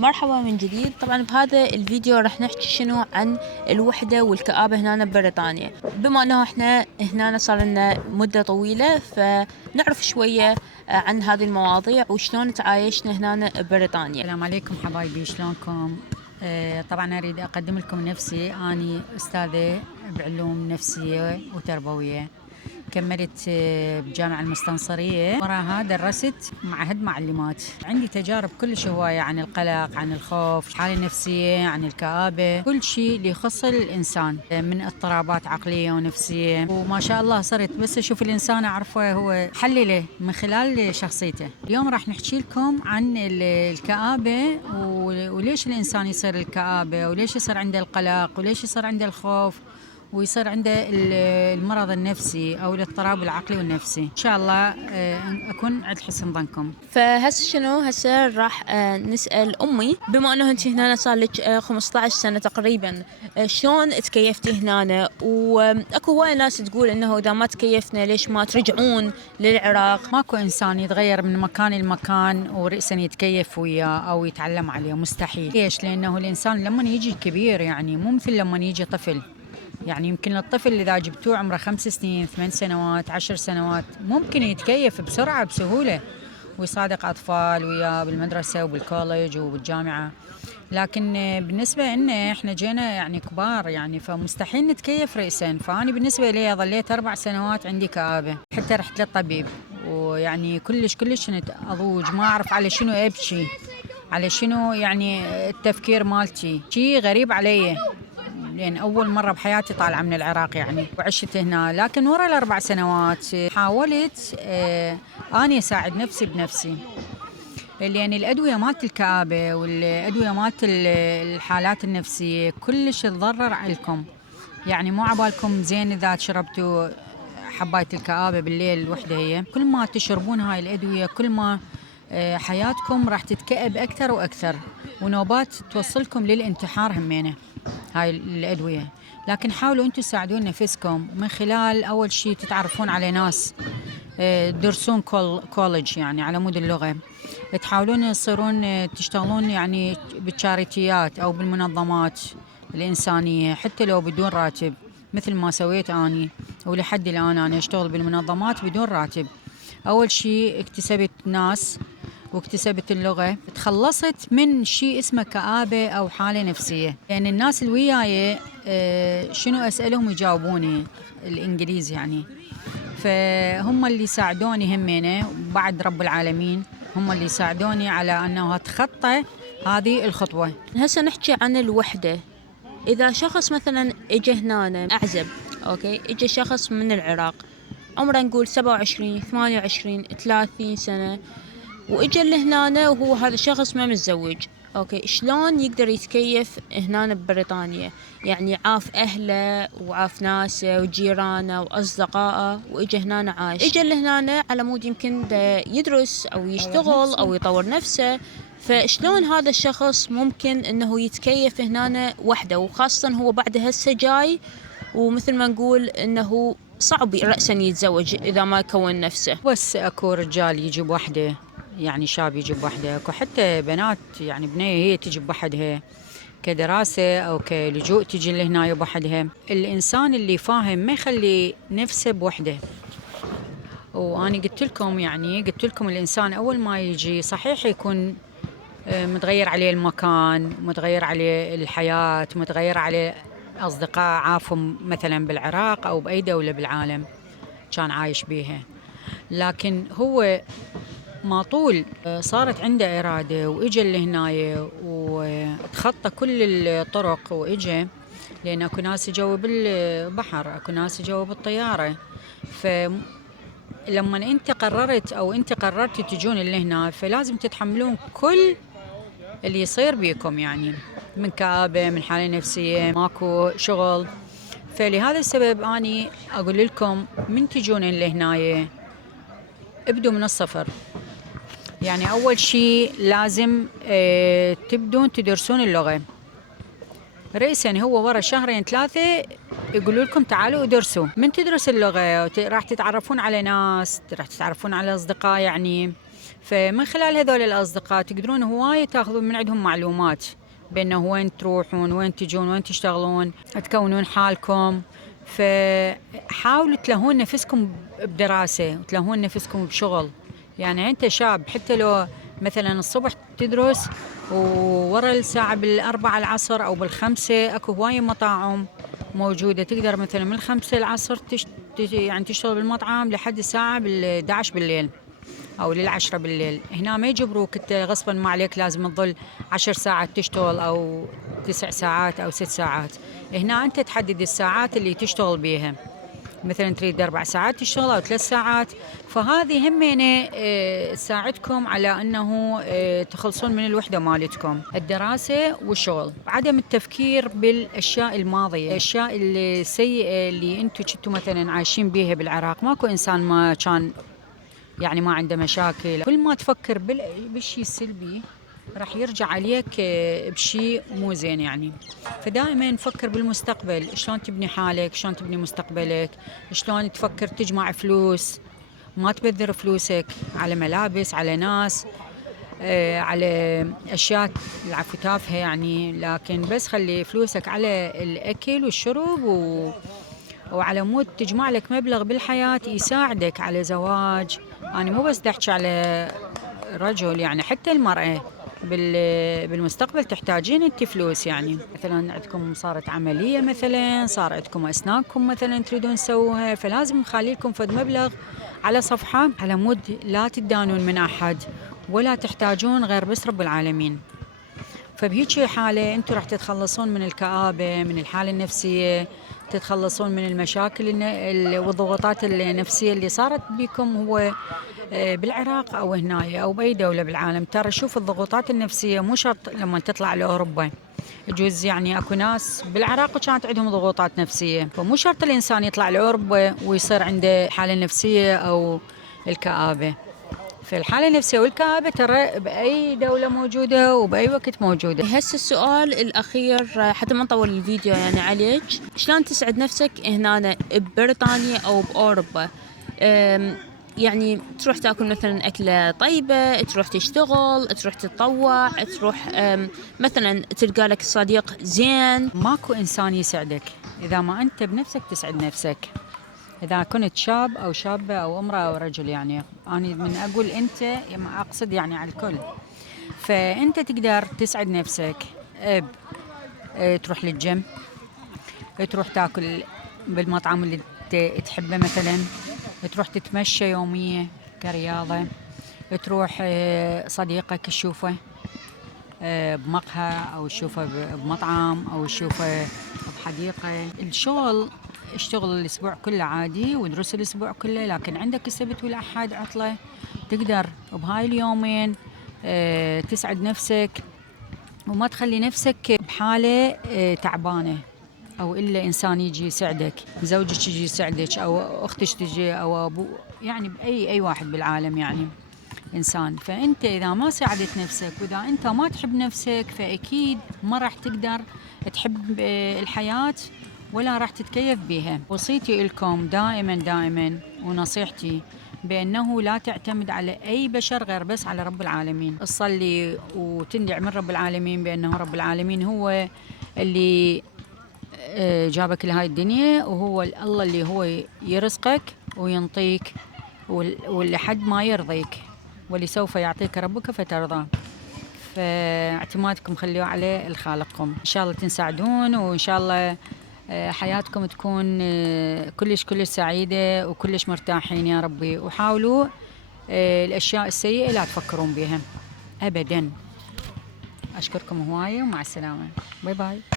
مرحبا من جديد. طبعا بهذا الفيديو راح نحكي شنو عن الوحدة والكآبة هنا ببريطانيا. بما انه احنا هنا صار لنا مدة طويلة فنعرف شوية عن هذه المواضيع وشلون تعايشنا هنا ببريطانيا. السلام عليكم حبايبي، شلونكم؟ طبعا اريد اقدم لكم نفسي. اني استاذة بعلوم نفسية وتربوية، كملت بجامعة المستنصرية، وراها درست معهد معلمات. عندي تجارب كلش هواية عن القلق، عن الخوف، الحالة النفسية، عن الكآبة، كل شيء اللي يخص الإنسان من اضطرابات عقلية ونفسية. وما شاء الله صرت بس أشوف الإنسان أعرفه هو حلله من خلال شخصيته. اليوم راح نحكي لكم عن الكآبة وليش الإنسان يصير الكآبة، وليش يصير عنده القلق، وليش يصير عنده الخوف، ويصير عنده المرض النفسي أو الاضطراب العقلي والنفسي. إن شاء الله أكون عند حسن ظنكم. فهسه شنو هسه راح نسأل أمي، بما أنه أنت هنا صار لك 15 سنة تقريبا، شلون تكيفتي هنا؟ وأكو هواي ناس تقول إنه إذا ما تكيفنا ليش ما ترجعون للعراق؟ ماكو إنسان يتغير من مكان لمكان ورأسا يتكيف وياه أو يتعلم عليه، مستحيل. ليش؟ لأنه الإنسان لما يجي كبير يعني مو مثل لما يجي طفل. يعني يمكن الطفل إذا جبتوه عمره 5 سنين، 8 سنوات، 10 سنوات، ممكن يتكيف بسرعة بسهولة ويصادق أطفال وياه بالمدرسة وبالكوليج وبالجامعة. لكن بالنسبة لنا إحنا جينا يعني كبار، يعني فمستحيل نتكيف رأسا. فأنا بالنسبة لي ظليت 4 سنوات عندي كآبة، حتى رحت للطبيب، ويعني كلش كنت أضوج، ما أعرف على شنو أبكي، على شنو يعني التفكير مالتي شيء غريب علي، لأن أول مرة بحياتي طالعة من العراق يعني وعشت هنا. لكن ورا ال4 سنوات حاولت أني أساعد نفسي بنفسي، لأن الأدوية مالت الكآبة والأدوية مالت الحالات النفسية كلش تضرر عليكم. يعني مو عبالكم زين إذا شربتوا حباية الكآبة بالليل وحدة، هي كل ما تشربون هاي الأدوية كل ما حياتكم راح تتكئب أكثر وأكثر، ونوبات توصلكم للانتحار همينة هاي الأدوية. لكن حاولوا أنتم تساعدون نفسكم من خلال أول شيء تتعرفون على ناس، تدرسون كولج يعني على مود اللغة، تحاولون تصيرون تشتغلون يعني بالشاريتيات أو بالمنظمات الإنسانية حتى لو بدون راتب، مثل ما سويت أني. ولحد الآن أنا أشتغل بالمنظمات بدون راتب. أول شيء اكتسبت ناس واكتسبت اللغة، تخلصت من شيء اسمه كآبة أو حالة نفسية. يعني الناس اللي وياي شنو أسألهم يجاوبوني الإنجليزي يعني، فهم اللي ساعدوني همينة بعد رب العالمين، هم اللي ساعدوني على أنه أتخطى هذه الخطوة. هسه نحكي عن الوحدة. إذا شخص مثلا إجا هنا أعزب، أوكي، إجا شخص من العراق عمره نقول 27 28 30 سنة، وإجا لهنا وهو هذا الشخص ما متزوج، أوكي، شلون يقدر يتكيف هنا ببريطانيا؟ يعني عاف أهله وعاف ناسه وجيرانه وأصدقائه وإجا هنا عايش. إجا لهنا على مود يمكن يدرس أو يشتغل أو يطور نفسه، فشلون هذا الشخص ممكن انه يتكيف هنا وحده، وخاصة هو بعد هسه جاي ومثل ما نقول انه صعب رأسا يتزوج اذا ما يكون نفسه. بس اكو رجال يجيب وحده، يعني شاب يجيب وحده، اكو حتى بنات يعني بنية هي تجيب وحدها كدراسة أو كلجوء تجي لهنا بوحدها. الإنسان اللي فاهم ما يخلي نفسه بوحده. وأنا قلت لكم الإنسان أول ما يجي صحيح يكون متغير عليه المكان، متغير عليه الحياة، متغير عليه أصدقاء عافهم مثلا بالعراق أو بأي دولة بالعالم كان عايش بيها. لكن هو ما طول صارت عنده إرادة وإجا لهنايا وتخطى كل الطرق وإجا، لأن أكو ناس جوا بالبحر، أكو ناس جوا بالطيارة. فلما أنت قررت أو أنت قررت تجون لهنا فلازم تتحملون كل اللي يصير بيكم، يعني من كآبة، من حالة نفسية، ماكو شغل. فلهذا السبب أني أقول لكم من تجون لهنايا ابدوا من الصفر. يعني أول شيء لازم تبدون تدرسون اللغة رئيسا. هو ورا شهرين 3 يقولوا لكم تعالوا ادرسوا. من تدرس اللغة راح تتعرفون على ناس، راح تتعرفون على أصدقاء يعني فمن خلال هذول الأصدقاء تقدرون هواية تاخذون من عندهم معلومات بأنه وين تروحون، وين تجون، وين تشتغلون، تكونون حالكم. فحاولوا تلهون نفسكم بدراسة وتلهون نفسكم بشغل. يعني أنت شاب حتى لو مثلا الصبح تدرس وورا الساعة 4 العصر أو 5 أكو هواية مطاعم موجودة، تقدر مثلا من 5 العصر يعني تشتغل بالمطعم لحد الساعة 11 بالليل أو 10 بالليل. هنا ما يجبروك أنت غصبا ما عليك لازم تظل 10 ساعات تشتغل أو 9 ساعات أو 6 ساعات. هنا أنت تحدد الساعات اللي تشتغل بيها، مثلا تريد 4 ساعات تشتغل أو 3 ساعات. فهذه همينة تساعدكم على أنه تخلصون من الوحدة مالتكم، الدراسة والشغل، عدم التفكير بالأشياء الماضية، الأشياء السيئة اللي أنتم كنتوا مثلا عايشين بيها بالعراق. ماكو إنسان ما كان يعني ما عنده مشاكل. كل ما تفكر بالشيء السلبي راح يرجع عليك بشيء مو زين يعني. فدائما نفكر بالمستقبل، شلون تبني حالك، شلون تبني مستقبلك، شلون تفكر تجمع فلوس، ما تبذر فلوسك على ملابس، على ناس، على أشياء العفو تافهة يعني. لكن بس خلي فلوسك على الأكل والشرب وعلى مود تجمع لك مبلغ بالحياة يساعدك على زواج. أنا مو بس أحكي على رجل، يعني حتى المرأة بالمستقبل تحتاجين انت فلوس. يعني مثلا عندكم صارت عملية، مثلا صار عندكم أسنانكم مثلا تريدون تسووها، فلازم نخلي لكم فد مبلغ على صفحة على مود لا تدانون من أحد ولا تحتاجون غير بس رب العالمين. فبهيك حالة انتم راح تتخلصون من الكآبة، من الحالة النفسية، تتخلصون من المشاكل والضغوطات النفسية اللي صارت بكم هو بالعراق أو هنا أو بأي دولة بالعالم. ترى شوف الضغوطات النفسية مو شرط لما تطلع لأوروبا، يجوز يعني أكو ناس بالعراق وكانت عندهم ضغوطات نفسية، فمو شرط الإنسان يطلع لأوروبا ويصير عنده حالة نفسية أو الكآبة. فالحالة النفسية والكآبة ترى بأي دولة موجودة وبأي وقت موجودة. هسه السؤال الأخير حتى ما نطول الفيديو يعني عليك، شلون تسعد نفسك هنا ببريطانيا أو بأوروبا؟ يعني تروح تاكل مثلا أكلة طيبة، تروح تشتغل، تروح تتطوع، تروح مثلا تلقى لك صديق زين. ماكو إنسان يسعدك إذا ما أنت بنفسك تسعد نفسك. إذا كنت شاب أو شابة أو امرأة أو رجل، يعني أنا من أقول أنت أقصد يعني على الكل. فأنت تقدر تسعد نفسك تروح للجيم، تروح تاكل بالمطعم اللي تحبه، مثلا تروح تتمشى يومية كرياضة، تروح صديقك تشوفه بمقهى أو تشوفه بمطعم أو تشوفه بحديقة. الشغل اشتغل الأسبوع كله عادي ودرس الأسبوع كله، لكن عندك السبت والأحد عطلة، تقدر بهاي اليومين تسعد نفسك وما تخلي نفسك بحالة تعبانة، أو إلا إنسان يجي يسعدك، زوجك يجي يسعدك أو أختك تجي أو أبو، يعني بأي واحد بالعالم يعني إنسان. فأنت إذا ما ساعدت نفسك وإذا أنت ما تحب نفسك فأكيد ما راح تقدر تحب الحياة ولا راح تتكيف بها. وصيتي لكم دائما ونصيحتي بأنه لا تعتمد على أي بشر غير بس على رب العالمين. تصلي وتندع من رب العالمين بأنه رب العالمين هو اللي جابك لهاي الدنيا، وهو الله اللي هو يرزقك وينطيك ولحد ما يرضيك، واللي سوف يعطيك ربك فترضى. فاعتمادكم خلوه عليه الخالقكم. إن شاء الله تنساعدون، وإن شاء الله حياتكم تكون كلش سعيدة وكلش مرتاحين يا ربي. وحاولوا الأشياء السيئة لا تفكرون بها أبدا. أشكركم هواية ومع السلامة. باي باي.